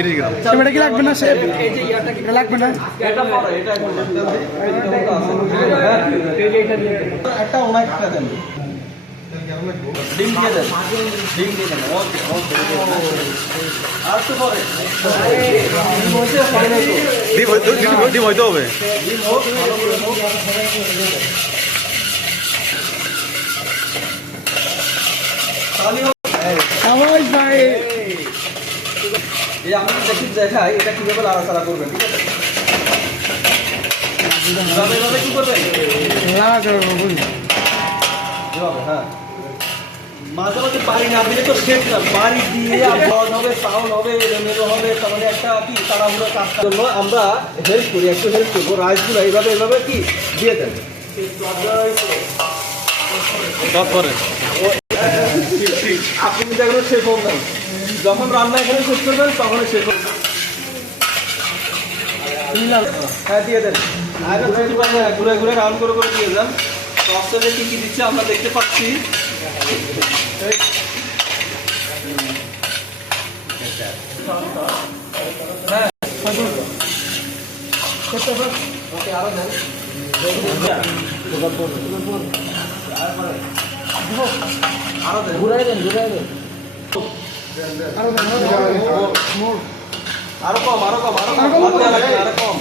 30 গ্রাম। সেটা কি লাগবে না শেফ? এটা লাগবে না? এটা পড়ো, এটা একটা অনেকটা দেন। ডিম দিয়ে দেন, ডিম দিয়ে দেন। ওকে ওকে। আর তো পরে ডিম হচ্ছে পরে তো ডিম হইতে হবে। ডিম হোক ভালো করে হোক। তাহলে আওয়াজ ভাই এই আমি দেখি দেখাই এটা কিভাবে লাড়াচাড়া করবেন, ঠিক আছে? এভাবে কি করবেন? এভাবে, হ্যাঁ। মাঝে মাঝে বাড়ি না দিলে তো শেষ না, বাড়ি দিয়ে আওয়াজ হবে, সাউন্ড হবে, এলোমেলো হবে, তাহলে একটা কি তাড়াহুড়ো কাজটার জন্য আমরা হেল্প করি, একটু হেল্প করবো। রাইসগুলো এইভাবে কি দিয়ে দেন। সব করে আপনি কিন্তু এখনো শেষ হন না, যখন রান্না এখানে শেষ করবেন তখন শেষ হবে। হ্যাঁ দিয়ে দেন, ঘুরে ঘুরে রাউন্ড করে করে দিয়ে দেন। সবসময় কি কি দিচ্ছে আমরা দেখতে পাচ্ছি। হ্যাঁ আরো দেন, আরো দেন, ঘুরাই দেন, আরো কম, আরো কম, আরো কম, আরো কম।